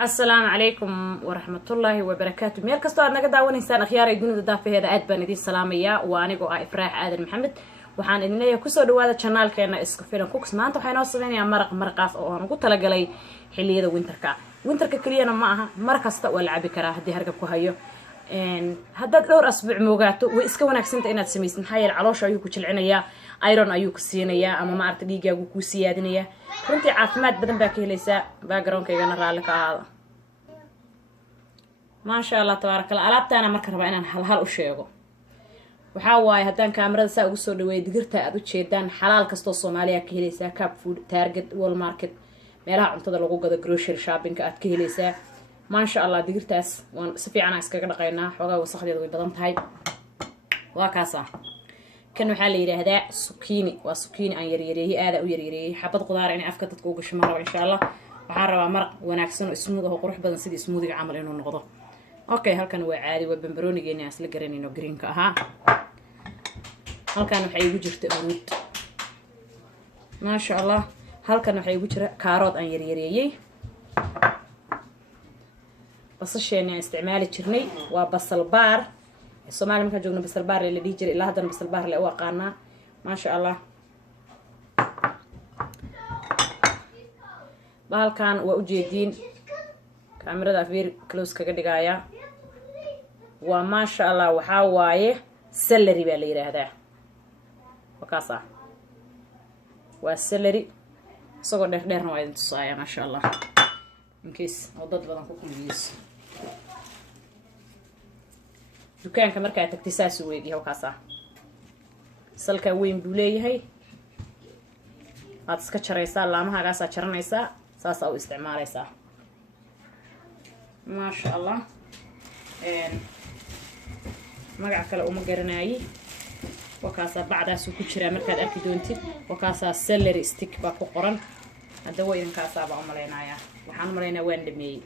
السلام عليكم ورحمة الله وبركاته. ميل كستو aad naga daawanaysaan akhyaar ay dunida daafaheeda aad baan idin salaamayaa waa anigoo ah Ifraax Aadan Maxamed waxaan idin leeyahay ku soo dhawaada channelkeena Isku Filan Cooks. maanta waxaan noo sameeynaa maraqaas oo aan ugu talagalay xilliyada winterka kaliyana ma aha mar kasta waa la cabi karaa haddii hargab ku hayo haddaad dhowr asbuuc moogaato way iska wanaagsantahay inaad samaysid maxaa yeelay caloosha ayuu ku jilcinayaa iron ayuu ku siinayaa ama maarta dhiigaagu ku siyaadinayaa runtii caafimaad badan baa ka helaysaa background-kaygana raalli ka ahaada maasha allah tabaarakallah. alaabtaana marka rabaa inaan hal u sheego waxaa waaye haddaan kaamirada saa ugu soo dhaweeyo digirta aad u jeedaan xalaal kastoo Soomaaliya ka helaysaa Cap Food, Target, Walmart, meelaha cuntada lagu gado grocery shopping aad ka helaysaa maasha allah. digirtaas waan si fiican iskaga dhaqaynaa xogaa wasaqdeedu way badan tahay waa kaasa kan waxaa la yiraahdaa zucchini waa zucchini aan yaryareeyay aad u yaryareeyay xabad qudaar in afka dadka uga shimo rabo insha Allah waxaan rabaa maraq wanaagsan oo smooth ah oo qurux badan sidii smoothiga camal inuu noqdo. okay halkan waa caadi waa bambaroonigeena aan isla garanayno greenka ahaa. halkan waxa igu jirta uruud maasha Allah. halkan waxa igu jira kaarot aan yaryareeyay. basasheena isticmaali jirnay waa basal baar Soomaali marka joogno basal baar la dhigi jiray ilaa hadan basal baar la u aqaana maasha Allah. bahalkan waa u jeedin kaamirada afeer close kaga dhigaya waa maasha Allah. waxa waaye celery baa la yiraahdaa wakaasa waa celery isagoo dheer waa idin tusaaya maasha Allah in case oo dad badan ku kulmiyeyso dukaanka marka aad tagtay saas u weegiyo kaasa salka weyn buu leeyahay aad iska jaraysaa laamahagaas aad jaranaysaa saas u isticmaalaysaa maasha Allah. magac kale uma garanaayay wakaasa bacdaas ku jira markaad arki doontid wakaasa celery stick baa ku qoran hadda way in kaasa baa u maleynayaa waxaan maleynaa waan dhameeyay.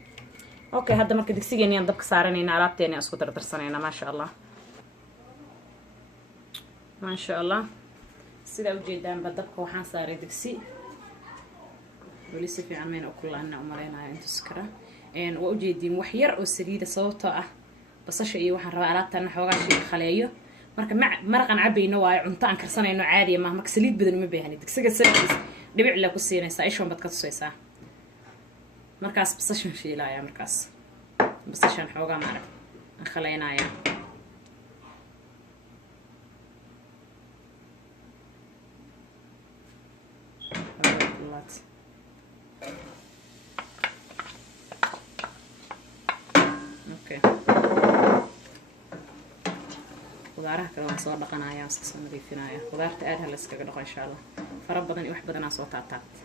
okay hadda marka digsigeena aan dabka saaranayna alaabteena isku dardarsanayna maasha Allah maasha Allah. sida u jeedaan dabka waxaan saaray digsi wali si fiican meen u kulana u maleynaa inta iskara waa u jeedin wax yar oo saliid sababtoo ah basasha iyo waxaan rabaa alaabtan xoogaa shii khaleeyo marka maraqan cabayno waa cunto aan karsanayno caadi ma marka saliid badan ma baahan digsiga saliid dhibic la ku siinaysaa ishoon bad ka tusaysaa markaas basashan shiilaya markaas basashan xoogaa maraq aan khaleynaya okay qudaaraha kale waan soo dhaqanayaa iska soo nadiifinaya qudaarta aad hal iskaga dhaqo insha Allah fara badan iyo wax badan aan soo taabtaabtay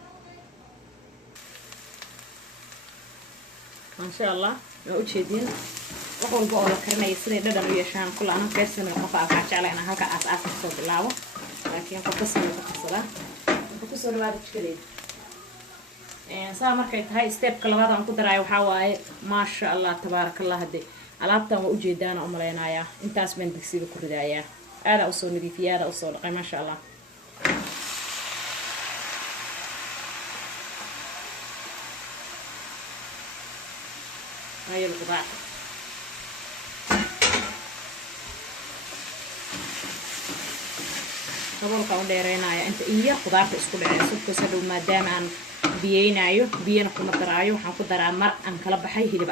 maasha Allah. waa u jeedin wax walba oo la karinayo siday dhadhan u yeeshaan kula aan feersan qof aan ka jeclay inaan halka aas soo bilaabo laakiin qof kasta wuu qabsadaa ku soo dhawaad jikaleed saa markay tahay stepka labaad aan ku daraayo waxa waaye maasha Allah tabaarakallah. hadee alaabtan waa u jeedaan oo maleynaaya intaas baan digsiga ku ridaaya aad u soo nadiifiyaa aad u soo dhaqay maasha Allah. ayay qudaar daboolka u dheereenaya inta iyo qudaarta isku dhacayso sababtoo sadhow maadaama aan biyeynayo biyana kuma daraayo waxaan ku daraa mar aan kala baxay hilib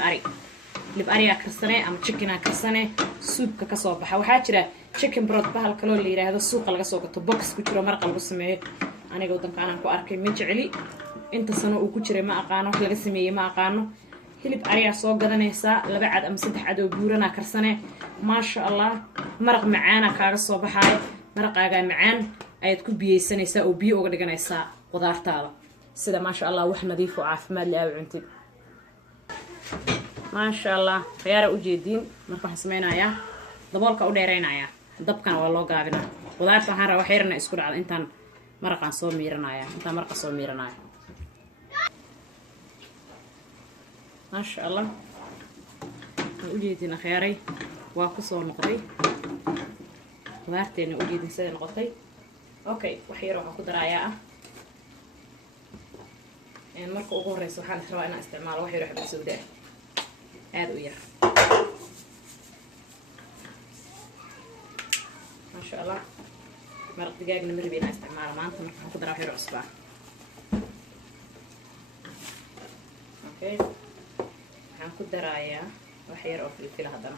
ari karsanay ama chicken aan karsanay suubka ka soo baxa waxaa jira chicken broth bahal kale oo la yiraahdo suuqa laga soo gato box ku jiro maraq lagu sameeyo aniga wadankaan aan ku arkay ma jeceli inta sano uu ku jiray ma aqaano wax laga sameeyay ma aqaano hilib ari soo gadanaysaa 2 cad ama 3 cad oo buurana karsanay maasha Allah. maraq macaan kaaga soo baxay maraqaaga macaan ayaad ku biyeysanaysaa oo biyo uga dhiganaysaa qudaartaada sida maasha Allah wax nadiif oo caafimaad leh aad cuntid maasha Allah. khiyaara u jeedin marka waxaan sameeynayaa daboolka u dheereenaya dabkan waa loo gaabinaa qudaarta waxaan rabaa xeerna isku dhacdo intaan maraqan soo miiranaya maasha Allah. u jeedin khiyaaray waa ku soo noqday qudaarteena u jeedin sida noqotay okay wax yar waxaan ku darayaa marka ugu horeysa waxaan rabaa inaan isticmaalo wax yar xabad sawda aad u yar ما شاء الله مرق دجاجنا مربي أنا استعماله ما أنت مرق خضرة حلو عصبة أوكي هناخد دراية وحير أو فلفل هذا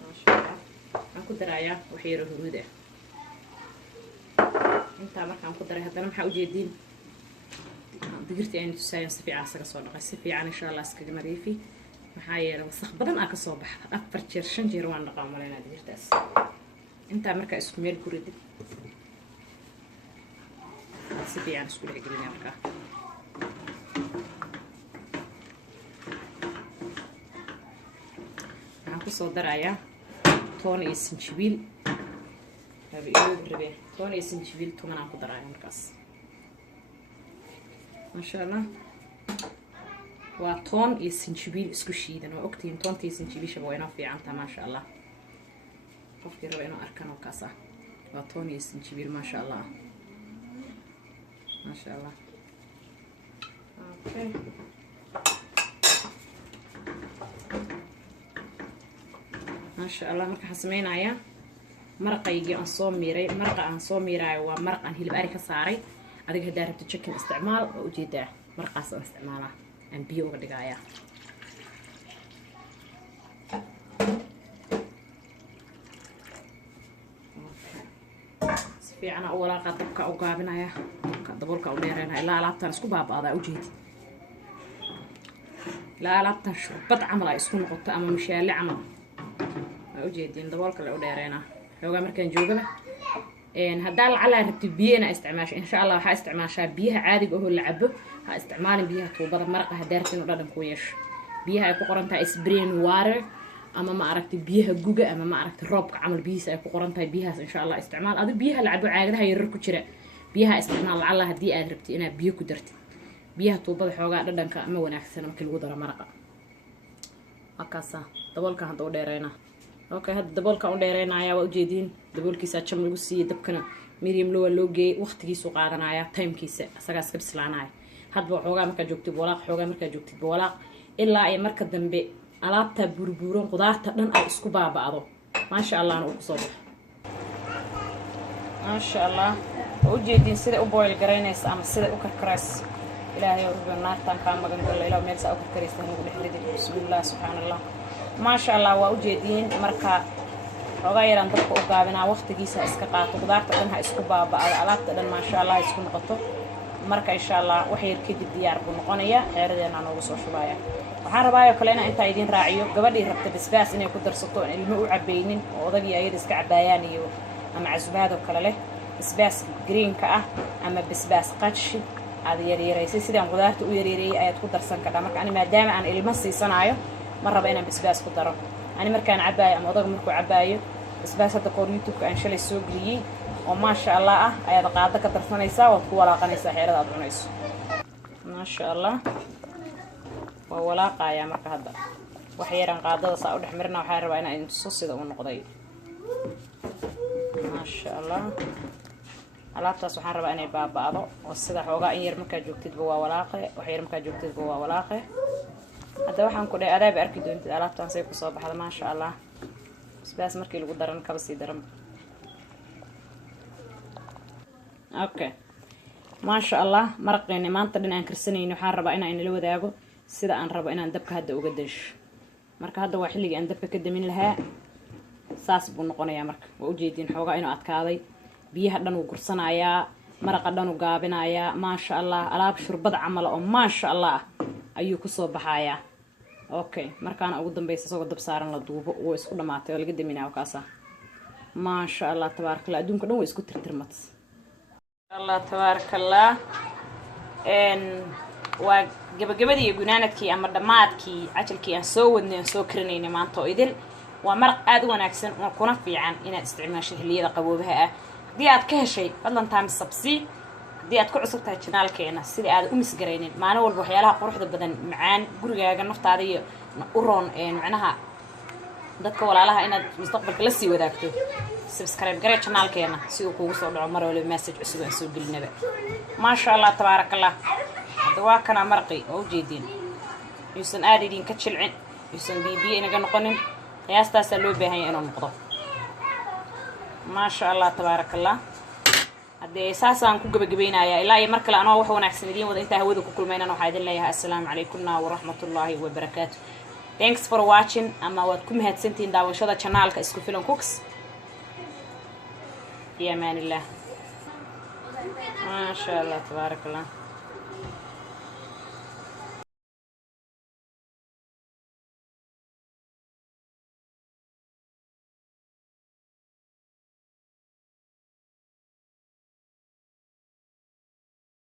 ما شاء الله هناخد دراية وحير هرودة أنت مرق هناخد دراية هذا أنا محاول جديد digirta aynu tusaayan si fiican isaga soo dhaqay si fiican insha Allah iskaga nadiifi maxaa yeelay wasakh badan ka soo baxda 4 jeer 5 jeer waan dhaqaa maleynaa digirtaas inta marka isku meel ku ridid si fiican isku dhexgelinaa marka waxaan ku soo darayaa toon iyo sinjibiil toon iyo sinjibiil tumanaan ku darayaa markaas ما شاء الله وطون السنجبيل اسكو شيدن واكتين طونتي السنجبيل شبوينا في عنتا ما شاء الله قفكي ربينا اركانو كاسا وطون السنجبيل ما شاء الله ما شاء الله اوكي ما شاء الله marka xasmeynaya maraqaygi aan soo miiray maraqa aan soo miiray waa maraq aan hilib ari ka saaray adiga hadaa rabto chicken isticmaal oo ujeedaa marqaas oo isticmaalaa aan biyo uga dhigaaya si fiican u walaaqa dabka u gaabinaya daboolka u dheereynaya ilaa alaabtan isku baaba'daa ujeedi ilaa alaabtan shurbad camal ay isku noqoto ama mishaali camal waa ujeediin daboolka la u dheereynaa xoogaa markaan joogaba هذا على ربط بينا استعماش إن شاء الله ها استعماشها بيها عادي وهو اللعبه ها استعمال بيها طوبة مرقة هدارتين ولا كويش بيها يكون قرنتها إسبرين وارر أما ما عرفت بيها جوجا أما ما عرفت الربك عمل بيها يكون قرنتها بيها إن شاء الله استعمال هذا بيها لعبه عادي هاي يركو شراء بيها استعمال على هدي أدربتي أنا بيها كدرتي بيها طوبة حوجا لدن كأما وناكسنا مكل ودرة مرقة أكاسا طولك هذا وديرينا اوكي هاد دبولka u dheereynaya waa u jeedin daboolkiisa jam lagu siiyay dabkana medium low loo geey waqtigiisu qaadanaya timekiisa asaga iska bislaanaya hadba xoogaa marka joogtid walaaq xoogaa marka joogtid walaaq ilaa ay marka dambe alaabta burburan qudaarta dhan ay isku baaba'do ma sha Allah aan ugu soo baxo ma sha Allah u jeedin sida u boil gareynaysa ama sida u karkarays ilaahay rabbi naartan ka magan galay ilaa meel saa u karkaraysa nagu dhexridid bismillah subhanallah ما شاء الله وأوجدين مركا وغيران دبك وقابنا وقتيسا اسكا قاطو قدارتا دنها اسكو بابا alaabta dhan ما شاء الله isku noqoto marka insha Allah waxay kadib diyaar ku noqonaya xeeradeena noogu soo shubaya waxaan rabaa kaleena inta idin raaciyo gabadhii rabta basbaas inay ku darsato ilmo u cabaynin oo odagii ayada iska cabayaan iyo ama casubaad oo kale leh basbaas green ka ah ama basbaas qashi aad yareeysay sidaan qudaarta u yareeyay ayaad ku darsan kartaa marka ani maadaama aan ilmo siisanayo مرة بينا بسباس كدرة أنا مركان عباية أما ضغط مركو عباية بسباس هذا كور يوتيوب كان شلي السوق لي وما شاء الله أيضا قاعدة كتر ثانيسا وتقولا قنيسة حيرة أدونيس ما شاء الله وولا قايا مركا هذا وحيرا قاعدة صاود حمرنا وحيرا بينا إن تصصي ذا ونقضي ما شاء الله alaabta waxaan rabaa inay baaba'do oo sida xoogaa in yar marka joogtid baa walaaqe wax yar marka joogtid baa walaaqe هذا waxaan ku dhahay adaab arki doontii alaabtaan say ku soo baxda ma sha Allah basbaas markii lagu daran kaba sii daran okay ma sha Allah maraqeena maanta dhinaan karsanayno waxaan rabaa inaan la wadaago sida aan rabo inaan dabka hadda uga dasho marka hadda waa xilliga aan dabka ka damin lahaa saas buu noqonayaa marka waa u jeedin xoogaa inuu adkaaday biyaha dhan uu gursanayaa maraqa dhan uu gaabinayaa ma sha Allah alaab shurbad camal oo ma sha Allah ayuu ku soo baxayaa okay markaan ugu dambaysa soo dab saaran la duubo oo isku dhamaatay oo laga daminaa kaasa ma sha Allah tabarakallah adduunka dhan way isku tirtirmat Allah tabarakallah waa gabagabadii iyo gunaanadkii ama dhamaadkii ajalkii aan soo wadnay aan soo karinaynay maanta oo idil waa maraq aad u wanaagsan oo kuna fiican inaad isticmaasho xilliyada qaboobaha ah hadii aad ka heshay fadlan taami sabsi hadii aad ku cusub tahay channelkeena sida aad u misgareynin maalin walba waxyaalaha quruxda badan macaan gurigaaga naftaada iyo u roon macnaha dadka walaalaha inaad mustaqbalka la sii wadaagto سبسكرايب قري channel كينا سيو كوغو سو دحو مر ولا مسج عسب ان سو غلينبا ما شاء الله تبارك الله دوا كنا مرقي او جيدين يسن اديدين كجلعين يسن بي انغا نقونين قياستاس لو باهي انو نقدو ما شاء الله تبارك الله هدي اساسا ku gabagabeynaya ilaa ay mar kale anoo wax wanaagsan idin wada inta hawada ku kulmeynana waxa idin leeyahay assalaamu calaykum wa rahmatullahi wa barakaatuh. Thanks for watching. ama waad ku mahadsantiin daawashada channelka isku filan cooks. في امان الله ما شاء الله تبارك الله.